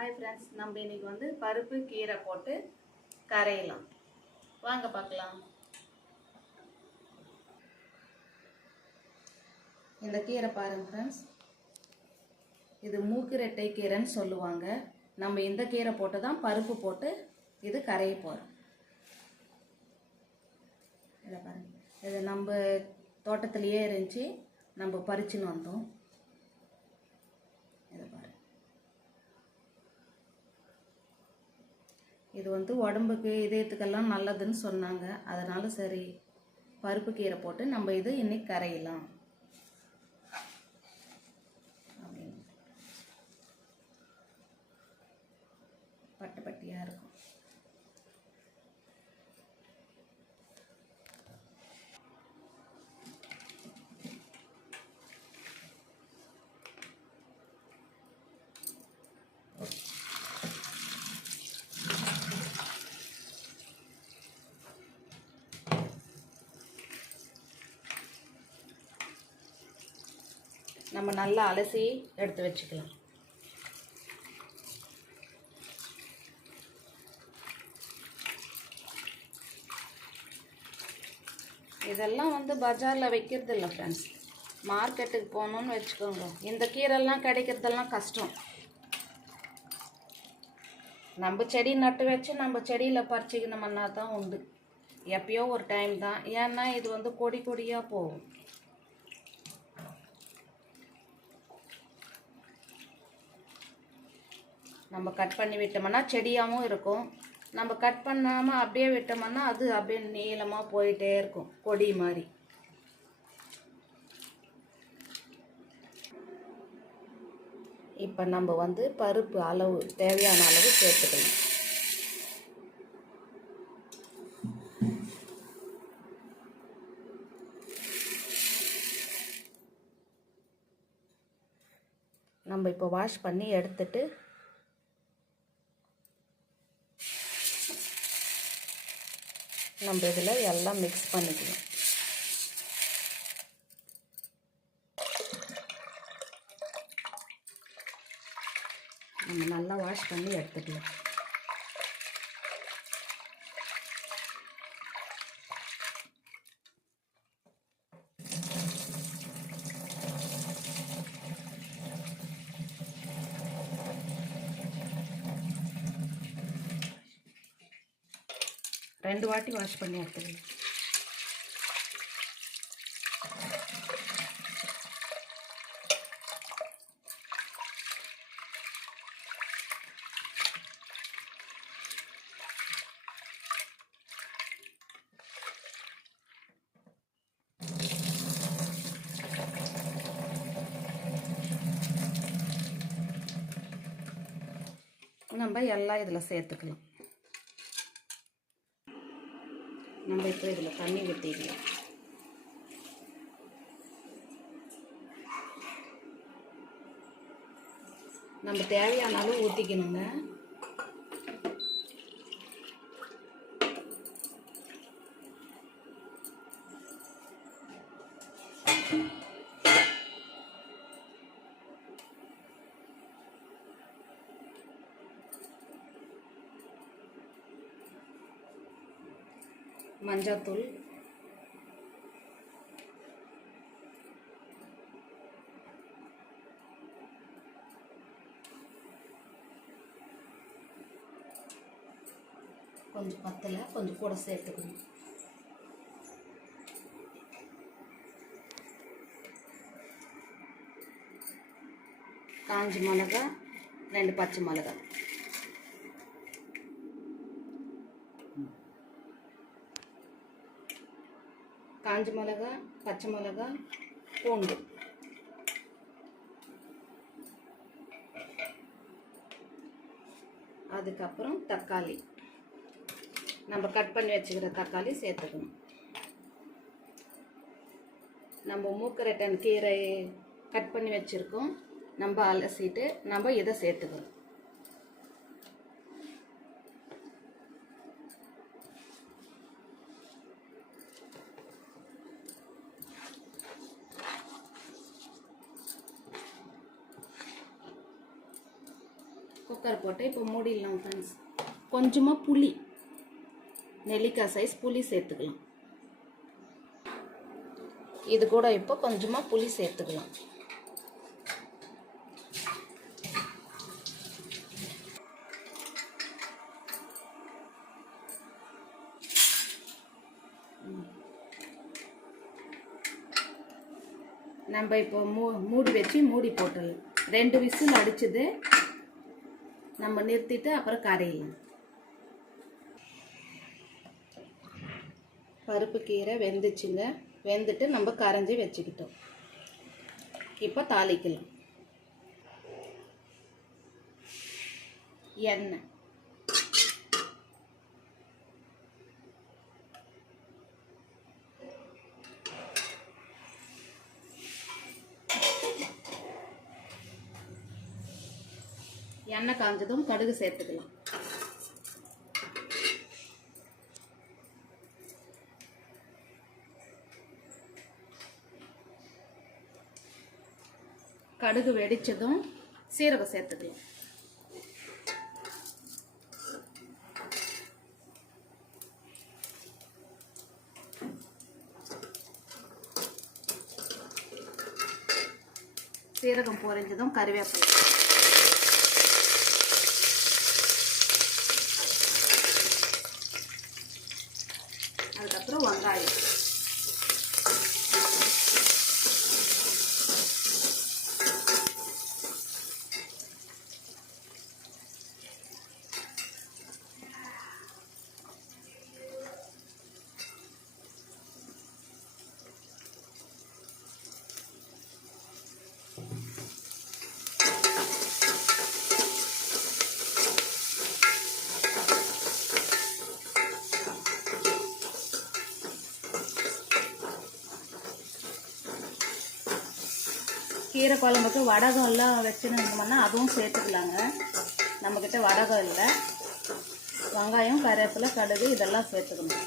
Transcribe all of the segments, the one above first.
Hi friends நம்ம இன்னைக்கு வந்து பருப்பு கீரை போட்டு கரையலாம். வாங்க பார்க்கலாம். இந்த கீரை பாருங்க ஃப்ரெண்ட்ஸ் இது மூக்கு ரெட்டை கீரைன்னு சொல்லுவாங்க. நம்ம இந்த கீரை போட்டு தான் பருப்பு போட்டு இது கரைய போகிறோம் இதை பாருங்க. இது நம்ம தோட்டத்துலேயே இருந்துச்சு. நம்ம பறிச்சுன்னு வந்தோம் இதை பாருங்க இது வந்து உடம்புக்கு இதயத்துக்கெல்லாம் நல்லதுன்னு சொன்னாங்க. அதனால் சரி பருப்பு கீரை போட்டு நம்ம இது இன்னைக்கு கரையலாம். பட்டு பட்டியாக இருக்கும். நம்ம நல்லா அலசி எடுத்து வச்சுக்கலாம். இதெல்லாம் வந்து பஜாரில் வைக்கிறது இல்லை ஃப்ரெண்ட்ஸ் மார்க்கெட்டுக்கு போகணுன்னு வச்சுக்கோங்க. இந்த கீரைலாம் கிடைக்கிறதெல்லாம் கஷ்டம். நம்ம செடி நட்டு வச்சு நம்ம செடியில் பறிச்சிக்கணுமன்னா தான் உண்டு. எப்பயோ ஒரு டைம் தான். ஏன்னா இது வந்து கொடி கொடியாக போகும். நம்ம கட் பண்ணி விட்டோம்னா செடியாகவும் இருக்கும். நம்ம கட் பண்ணாமல் அப்படியே விட்டோம்னா அது அப்படியே நீளமாக போயிட்டே இருக்கும் கொடி மாதிரி. இப்போ நம்ம வந்து பருப்பு அளவு தேவையான அளவு சேர்த்துக்கணும். நம்ம இப்போ வாஷ் பண்ணி எடுத்துட்டு நம்ம இதில் எல்லாம் மிக்ஸ் பண்ணிக்கலாம் நம்ம நல்லா வாஷ் பண்ணி எடுத்துக்கலாம். ரெண்டு வாட்டி வாஷ் பண்ணி எடுத்துருங்க. நம்ம எல்லாம் இதில் சேர்த்துக்கலாம். நம்ம இப்போ இதில் தண்ணி ஊற்றிக்கலாம் நம்ம தேவையான அளவு ஊற்றிக்கணுங்க. மஞ்சாத்தூள். கொஞ்சம் பத்தலை கொஞ்சம் கூட சேர்த்துக்கணும். காஞ்சி மிளகா ரெண்டு பச்சை மிளகா காஞ்ச மிளகா பச்சை மிளகா பூண்டு. அதுக்கப்புறம் தக்காளி. நம்ம கட் பண்ணி வச்சுக்கிற தக்காளி சேர்த்துக்கணும். நம்ம மூக்கரட்டன் கீரை கட் பண்ணி வச்சுருக்கோம். நம்ம அலசிட்டு நம்ம இதை சேர்த்துக்கணும். குக்கர் போட்டு இப்போ மூடிடலாம் ஃப்ரெண்ட்ஸ் கொஞ்சமாக புளி. நெல்லிக்காய் சைஸ் புளி சேர்த்துக்கலாம். இது கூட இப்போ கொஞ்சமாக புளி சேர்த்துக்கலாம். நம்ம இப்போ மூ மூடி வச்சு மூடி போட்டுடலாம். ரெண்டு விசில் அடிச்சது நம்ம நிறுத்திட்டு அப்புறம் கரையலாம். பருப்பு கீரை வெந்துச்சுங்க. வெந்துட்டு நம்ம கரைஞ்சி வச்சுக்கிட்டோம். இப்போ தாளிக்கலாம். எண்ணெய். எண்ணெய் காஞ்சதும் கடுகு சேர்த்துக்கலாம். கடுகு வெடிச்சதும் சீரகம் சேர்த்துக்கலாம். சீரகம் பொரிஞ்சதும் கருவேப்பிலை. அதுக்கப்புறம் வெங்காயம். கீரை குழம்புக்கு வடகம் எல்லாம் வச்சுருந்தோம்னா அதுவும் சேர்த்துக்கலாங்க. நம்மக்கிட்ட வடகம் இல்லை. வெங்காயம் கருவேப்பிலை கடுகு இதெல்லாம் சேர்த்துக்கணும்.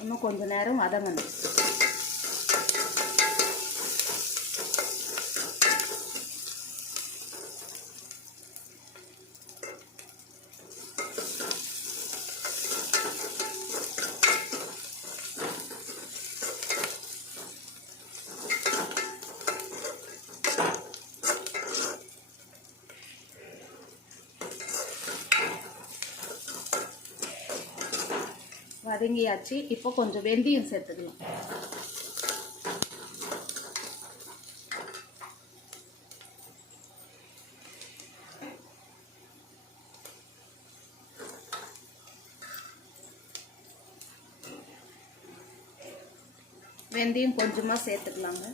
இன்னும் கொஞ்சம் நேரம் வதங்கணும். வதங்கியாச்சு இப்போ கொஞ்சம் வெந்தயம் சேர்த்துக்கலாம். வெந்தயம் கொஞ்சமாக சேர்த்துக்கலாங்க.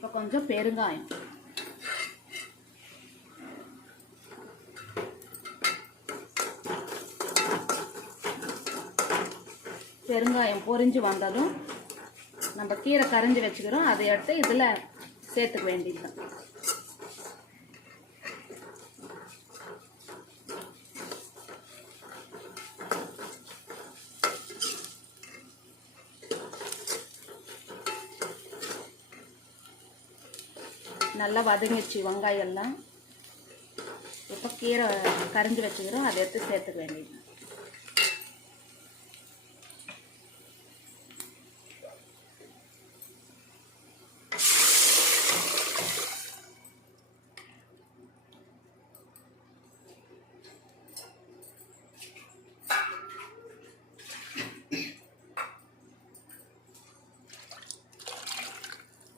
இப்போ கொஞ்சம் பெருங்காயம். பெருங்காயம் பொரிஞ்சு வந்ததும் நம்ம கீரை கரைஞ்சி வச்சுக்கிறோம். அதை எடுத்து இதில் சேர்த்துக்க வேண்டியதுதான். நல்லா வதங்கிச்சு வெங்காயம் எல்லாம் இப்போ கீரை கரைஞ்சி வச்சுக்கிறோம் அதை எடுத்து சேர்த்துக்க வேண்டியது.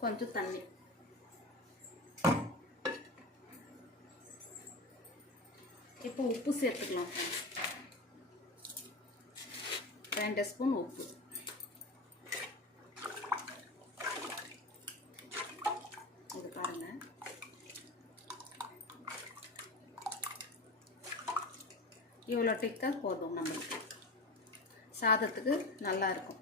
கொஞ்சம் தண்ணி. இப்போ உப்பு சேர்த்துக்கலாம். ரெண்டு ஸ்பூன் உப்பு. இது பாருங்கள் இவ்வளோ டிக்காக போதும் நம்மளுக்கு. சாதத்துக்கு நல்லா இருக்கும்.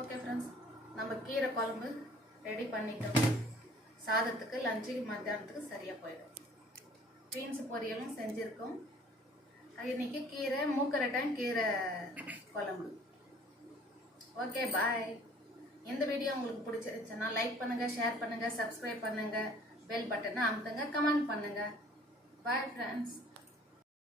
ஓகே ஃப்ரெண்ட்ஸ் நம்ம கீரை குழம்பு ரெடி பண்ணிட்டோம். சாதத்துக்கு லஞ்சுக்கு மத்தியானத்துக்கு சரியாக போயிடும். பீன்ஸ் பொரியலும் செஞ்சுருக்கோம். இன்னைக்கு கீரை மூக்கரட்டன் கீரை குழம்பு. ஓகே பாய் இந்த வீடியோ உங்களுக்கு பிடிச்சிருச்சுன்னா லைக் பண்ணுங்கள் ஷேர் பண்ணுங்கள் சப்ஸ்கிரைப் பண்ணுங்கள் பெல் பட்டனை அமுத்துங்க கமெண்ட் பண்ணுங்கள் பாய் ஃப்ரெண்ட்ஸ்